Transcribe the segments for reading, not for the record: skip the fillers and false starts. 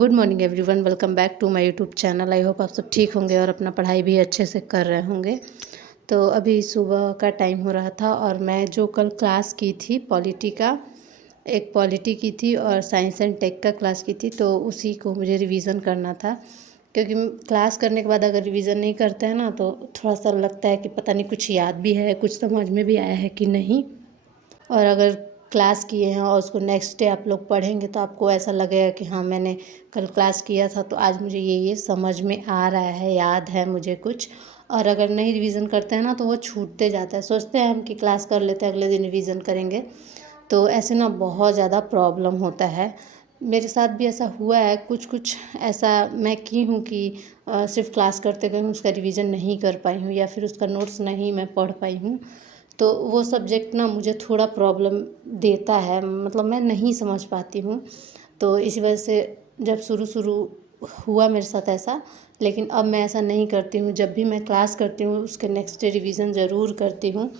Good morning everyone, welcome back to my YouTube channel. I hope आप सब ठीक होंगे और अपना पढ़ाई भी अच्छे से कर रहे होंगे। तो अभी सुबह का टाइम हो रहा था और मैं जो कल क्लास की थी पॉलिटी का, एक पॉलिटी की थी और साइंस एंड टेक का क्लास की थी, तो उसी को मुझे रिवीज़न करना था। क्योंकि क्लास करने के बाद अगर रिवीज़न नहीं करते हैं ना तो थोड़ा सा लगता है कि पता नहीं कुछ याद भी है, कुछ समझ में भी आया है कि नहीं। और अगर क्लास किए हैं और उसको नेक्स्ट डे आप लोग पढ़ेंगे तो आपको ऐसा लगेगा कि हाँ, मैंने कल क्लास किया था तो आज मुझे ये समझ में आ रहा है, याद है मुझे कुछ। और अगर नहीं रिवीज़न करते हैं ना तो वो छूटते जाता है। सोचते हैं हम कि क्लास कर लेते हैं, अगले दिन रिवीज़न करेंगे, तो ऐसे ना बहुत ज़्यादा प्रॉब्लम होता है। मेरे साथ भी ऐसा हुआ है, कुछ कुछ ऐसा मैं की हूँ कि सिर्फ क्लास करते गए हूँ, उसका रिवीज़न नहीं कर पाई हूँ या फिर उसका नोट्स नहीं मैं पढ़ पाई हूँ। तो वो सब्जेक्ट ना मुझे थोड़ा प्रॉब्लम देता है, मतलब मैं नहीं समझ पाती हूँ। तो इसी वजह से जब शुरू शुरू हुआ मेरे साथ ऐसा, लेकिन अब मैं ऐसा नहीं करती हूँ। जब भी मैं क्लास करती हूँ उसके नेक्स्ट डे रिवीज़न ज़रूर करती हूँ,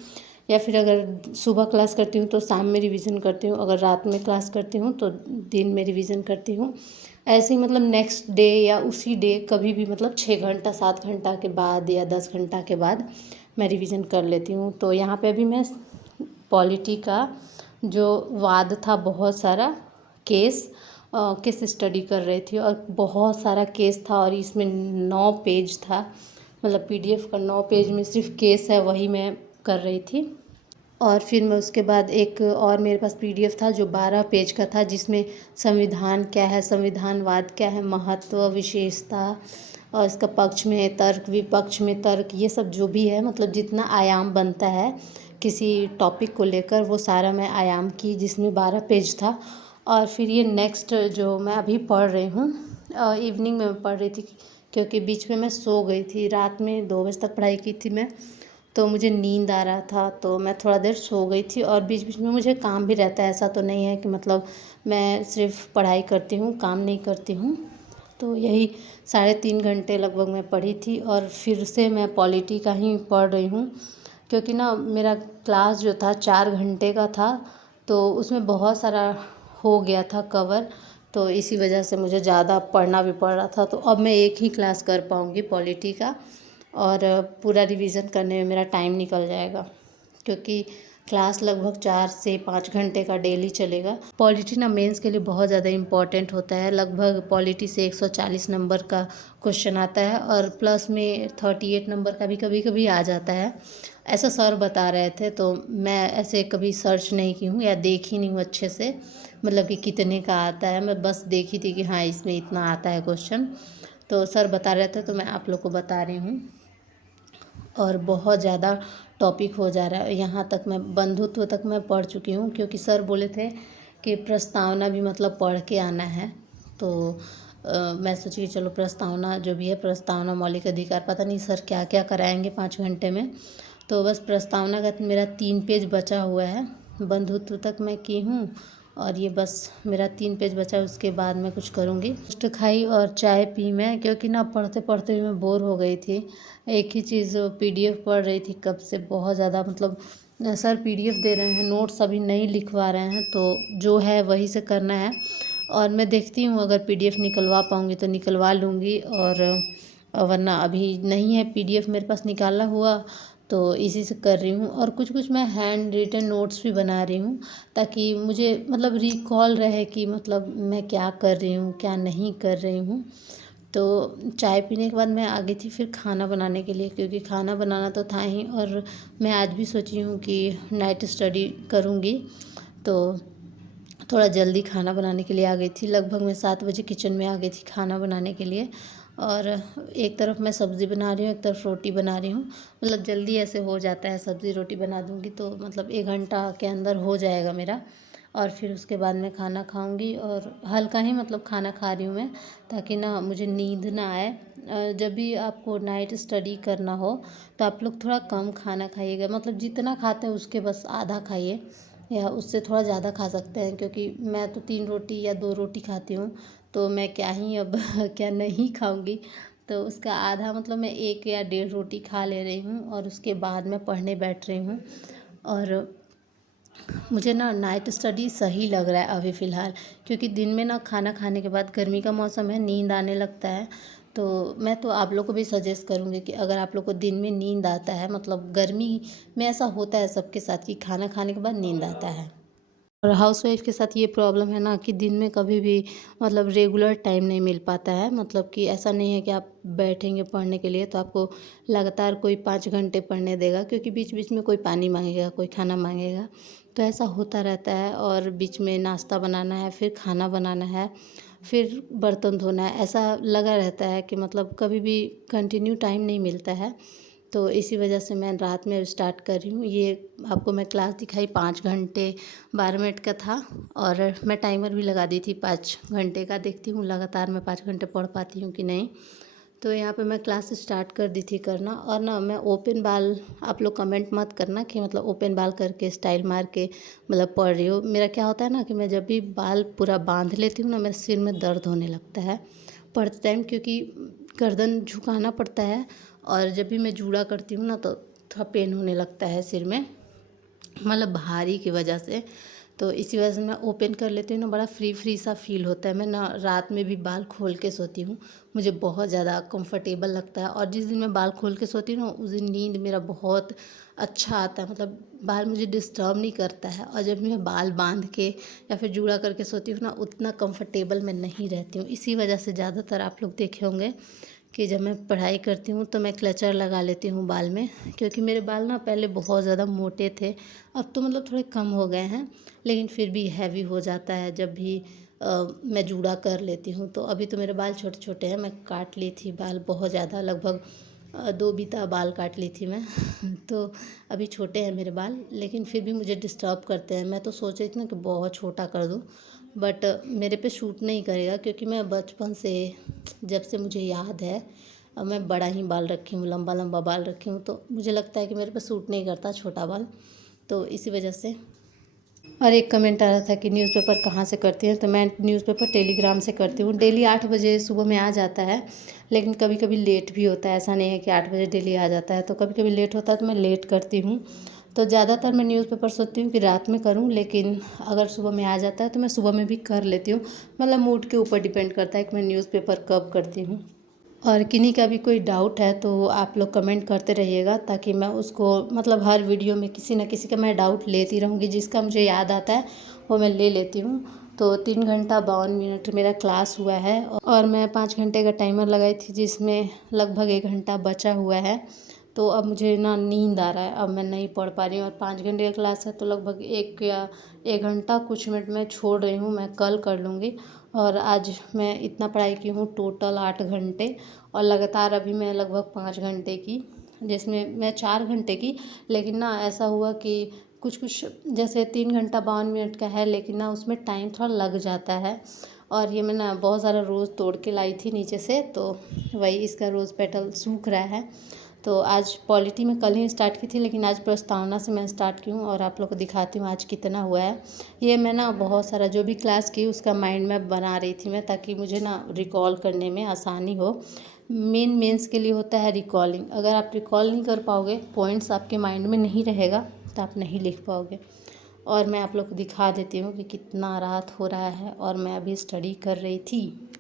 या फिर अगर सुबह क्लास करती हूँ तो शाम में रिवीज़न करती हूँ, अगर रात में क्लास करती हूँ तो दिन में रिवीज़न करती हूँ। ऐसे ही मतलब नेक्स्ट डे या उसी डे कभी भी, मतलब 6 घंटा 7 घंटा के बाद या 10 घंटा के बाद मैं रिवीज़न कर लेती हूँ। तो यहाँ पे अभी मैं पॉलिटी का जो वाद था, बहुत सारा केस स्टडी कर रही थी और बहुत सारा केस था और इसमें 9 पेज था, मतलब पीडीएफ का 9 पेज में सिर्फ केस है, वही मैं कर रही थी। और फिर मैं उसके बाद एक और मेरे पास पीडीएफ था जो 12 पेज का था, जिसमें संविधान क्या है, संविधानवाद क्या है, महत्व, विशेषता और इसका पक्ष में तर्क, विपक्ष में तर्क, ये सब जो भी है, मतलब जितना आयाम बनता है किसी टॉपिक को लेकर, वो सारा मैं आयाम की, जिसमें 12 पेज था। और फिर ये नेक्स्ट जो मैं अभी पढ़ रही हूँ, इवनिंग में मैं पढ़ रही थी क्योंकि बीच में मैं सो गई थी। रात में 2 बजे तक पढ़ाई की थी मैं, तो मुझे नींद आ रहा था तो मैं थोड़ा देर सो गई थी। और बीच बीच में मुझे काम भी रहता है, ऐसा तो नहीं है कि मतलब मैं सिर्फ पढ़ाई करती हूँ, काम नहीं करती हूँ। तो यही 3.5 घंटे लगभग मैं पढ़ी थी और फिर से मैं पॉलिटी का ही पढ़ रही हूँ। क्योंकि ना मेरा क्लास जो था 4 घंटे का था, तो उसमें बहुत सारा हो गया था कवर, तो इसी वजह से मुझे ज़्यादा पढ़ना भी पड़ रहा था। तो अब मैं एक ही क्लास कर पाऊँगी पॉलिटी का और पूरा रिवीज़न करने में मेरा टाइम निकल जाएगा, क्योंकि क्लास लगभग 4 से 5 घंटे का डेली चलेगा। पॉलिटी ना मेंस के लिए बहुत ज़्यादा इम्पॉर्टेंट होता है। लगभग पॉलिटी से 140 नंबर का क्वेश्चन आता है और प्लस में 38 नंबर का भी कभी कभी आ जाता है, ऐसा सर बता रहे थे। तो मैं ऐसे कभी सर्च नहीं की हूँ या देखी नहीं हूँ अच्छे से, मतलब कि कितने का आता है। मैं बस देखी थी कि हाँ, इसमें इतना आता है क्वेश्चन, तो सर बता रहे थे तो मैं आप लोग को बता रही हूँ। और बहुत ज़्यादा टॉपिक हो जा रहा है, यहाँ तक मैं बंधुत्व तक मैं पढ़ चुकी हूँ, क्योंकि सर बोले थे कि प्रस्तावना भी मतलब पढ़ के आना है। तो मैं सोची कि चलो प्रस्तावना जो भी है, प्रस्तावना मौलिक अधिकार, पता नहीं सर क्या क्या कराएंगे 5 घंटे में। तो बस प्रस्तावना का मेरा 3 पेज बचा हुआ है, बंधुत्व तक मैं की हूँ और ये बस मेरा 3 पेज बचा है, उसके बाद मैं कुछ करूँगी। टोस्ट खाई और चाय पी मैं, क्योंकि ना पढ़ते पढ़ते भी मैं बोर हो गई थी। एक ही चीज़ पीडीएफ पढ़ रही थी कब से, बहुत ज़्यादा, मतलब सर पीडीएफ दे रहे हैं, नोट्स अभी नहीं लिखवा रहे हैं, तो जो है वही से करना है। और मैं देखती हूँ अगर पीडीएफ निकलवा पाऊँगी तो निकलवा लूँगी, और वरना अभी नहीं है पीडीएफ मेरे पास निकाला हुआ, तो इसी से कर रही हूँ। और कुछ कुछ मैं हैंड रिटन नोट्स भी बना रही हूँ, ताकि मुझे मतलब रिकॉल रहे कि मतलब मैं क्या कर रही हूँ, क्या नहीं कर रही हूँ। तो चाय पीने के बाद मैं आ गई थी फिर खाना बनाने के लिए, क्योंकि खाना बनाना तो था ही। और मैं आज भी सोची हूँ कि नाइट स्टडी करूँगी, तो थोड़ा जल्दी खाना बनाने के लिए आ गई थी। लगभग मैं 7 बजे किचन में आ गई थी खाना बनाने के लिए। और एक तरफ मैं सब्ज़ी बना रही हूँ, एक तरफ रोटी बना रही हूँ, मतलब जल्दी ऐसे हो जाता है। सब्ज़ी रोटी बना दूँगी तो मतलब 1 घंटा के अंदर हो जाएगा मेरा। और फिर उसके बाद मैं खाना खाऊंगी, और हल्का ही मतलब खाना खा रही हूँ मैं, ताकि ना मुझे नींद ना आए। जब भी आपको नाइट स्टडी करना हो तो आप लोग थोड़ा कम खाना खाइएगा, मतलब जितना खाते हैं उसके बस आधा खाइए, या उससे थोड़ा ज़्यादा खा सकते हैं। क्योंकि मैं तो 3 रोटी या 2 रोटी खाती हूँ, तो मैं क्या ही अब क्या नहीं खाऊंगी। तो उसका आधा, मतलब मैं 1 या 1.5 रोटी खा ले रही हूँ और उसके बाद मैं पढ़ने बैठ रही हूँ। और मुझे ना नाइट स्टडी सही लग रहा है अभी फ़िलहाल, क्योंकि दिन में ना खाना खाने के बाद गर्मी का मौसम है, नींद आने लगता है। तो मैं तो आप लोग को भी सजेस्ट करूँगी कि अगर आप लोग को दिन में नींद आता है, मतलब गर्मी में ऐसा होता है सबके साथ कि खाना खाने के बाद नींद आता है। और हाउसवाइफ़ के साथ ये प्रॉब्लम है ना कि दिन में कभी भी मतलब रेगुलर टाइम नहीं मिल पाता है। मतलब कि ऐसा नहीं है कि आप बैठेंगे पढ़ने के लिए तो आपको लगातार कोई 5 घंटे पढ़ने देगा, क्योंकि बीच-बीच में कोई पानी माँगेगा, कोई खाना माँगेगा। तो ऐसा होता रहता है, और बीच में नाश्ता बनाना है, फिर खाना बनाना है, फिर बर्तन धोना है। ऐसा लगा रहता है कि मतलब कभी भी कंटिन्यू टाइम नहीं मिलता है। तो इसी वजह से मैं रात में स्टार्ट कर रही हूँ। ये आपको मैं क्लास दिखाई 5 घंटे 12 मिनट का था, और मैं टाइमर भी लगा दी थी 5 घंटे का। देखती हूँ लगातार मैं 5 घंटे पढ़ पाती हूँ कि नहीं। तो यहाँ पे मैं क्लास स्टार्ट कर दी थी करना। और ना मैं ओपन बाल, आप लोग कमेंट मत करना कि मतलब ओपन बाल करके स्टाइल मार के मतलब पढ़ रही हो। मेरा क्या होता है ना कि मैं जब भी बाल पूरा बांध लेती हूँ ना, मेरे सिर में दर्द होने लगता है पढ़ते टाइम, क्योंकि गर्दन झुकाना पड़ता है। और जब भी मैं जूड़ा करती हूँ ना तो थोड़ा पेन होने लगता है सिर में, मतलब भारी की वजह से। तो इसी वजह से मैं ओपन कर लेती हूँ ना, बड़ा फ्री फ्री सा फील होता है। मैं ना रात में भी बाल खोल के सोती हूँ, मुझे बहुत ज़्यादा कंफर्टेबल लगता है। और जिस दिन मैं बाल खोल के सोती हूँ ना, उस दिन नींद मेरा बहुत अच्छा आता है, मतलब बाल मुझे डिस्टर्ब नहीं करता है। और जब मैं बाल बांध के या फिर जूड़ा करके सोती हूँ ना, उतना कंफर्टेबल मैं नहीं रहती हूँ। इसी वजह से ज़्यादातर आप लोग देखे होंगे कि जब मैं पढ़ाई करती हूँ तो मैं क्लचर लगा लेती हूँ बाल में, क्योंकि मेरे बाल ना पहले बहुत ज़्यादा मोटे थे, अब तो मतलब थोड़े कम हो गए हैं, लेकिन फिर भी हैवी हो जाता है जब भी मैं जूड़ा कर लेती हूँ। तो अभी तो मेरे बाल छोटे छोटे हैं, मैं काट ली थी बाल बहुत ज़्यादा, लगभग 2 बीता बाल काट ली थी मैं तो अभी छोटे हैं मेरे बाल, लेकिन फिर भी मुझे डिस्टर्ब करते हैं। मैं तो सोच रही थी ना कि बहुत छोटा कर दूँ, बट मेरे पे सूट नहीं करेगा, क्योंकि मैं बचपन से, जब से मुझे याद है, मैं बड़ा ही बाल रखी हूँ, लंबा लंबा बाल रखी हूँ। तो मुझे लगता है कि मेरे पे सूट नहीं करता छोटा बाल, तो इसी वजह से। और एक कमेंट आ रहा था कि न्यूज़पेपर कहाँ से करती हैं, तो मैं न्यूज़पेपर टेलीग्राम से करती हूँ। डेली 8 बजे सुबह में आ जाता है, लेकिन कभी कभी लेट भी होता है। ऐसा नहीं है कि 8 बजे डेली आ जाता है, तो कभी कभी लेट होता है तो मैं लेट करती हूँ। तो ज़्यादातर मैं न्यूज़पेपर सोचती हूँ कि रात में करूँ, लेकिन अगर सुबह में आ जाता है तो मैं सुबह में भी कर लेती हूँ। मतलब मूड के ऊपर डिपेंड करता है कि मैं न्यूज़पेपर कब करती हूँ। और किन्हीं का भी कोई डाउट है तो आप लोग कमेंट करते रहिएगा, ताकि मैं उसको मतलब हर वीडियो में किसी न किसी का मैं डाउट लेती रहूँगी। जिसका मुझे याद आता है वो मैं ले लेती हूँ। तो 3 घंटा 52 मिनट मेरा क्लास हुआ है, और मैं 5 घंटे का टाइमर लगाई थी, जिसमें लगभग 1 घंटा बचा हुआ है। तो अब मुझे ना नींद आ रहा है, अब मैं नहीं पढ़ पा रही हूँ। और 5 घंटे का क्लास है तो लगभग 1 या 1 घंटा कुछ मिनट मैं छोड़ रही हूँ, मैं कल कर लूँगी। और आज मैं इतना पढ़ाई की हूँ टोटल 8 घंटे, और लगातार अभी मैं लगभग 5 घंटे की, जिसमें मैं 4 घंटे की। लेकिन ना ऐसा हुआ कि कुछ कुछ जैसे 3 घंटा 52 मिनट का है, लेकिन ना उसमें टाइम थोड़ा लग जाता है। और ये मैं ना बहुत सारा रोज़ तोड़ के लाई थी नीचे से, तो वही इसका रोज़ पेटल सूख रहा है। तो आज पॉलिटी में कल ही स्टार्ट की थी, लेकिन आज प्रस्तावना से मैं स्टार्ट की हूँ, और आप लोग को दिखाती हूँ आज कितना हुआ है। ये मैं ना बहुत सारा जो भी क्लास की उसका माइंड मैप बना रही थी मैं, ताकि मुझे ना रिकॉल करने में आसानी हो। मेंस के लिए होता है रिकॉलिंग। अगर आप रिकॉल नहीं कर पाओगे, पॉइंट्स आपके माइंड में नहीं रहेगा, तो आप नहीं लिख पाओगे। और मैं आप लोग को दिखा देती हूँ कि कितना रात हो रहा है, और मैं अभी स्टडी कर रही थी।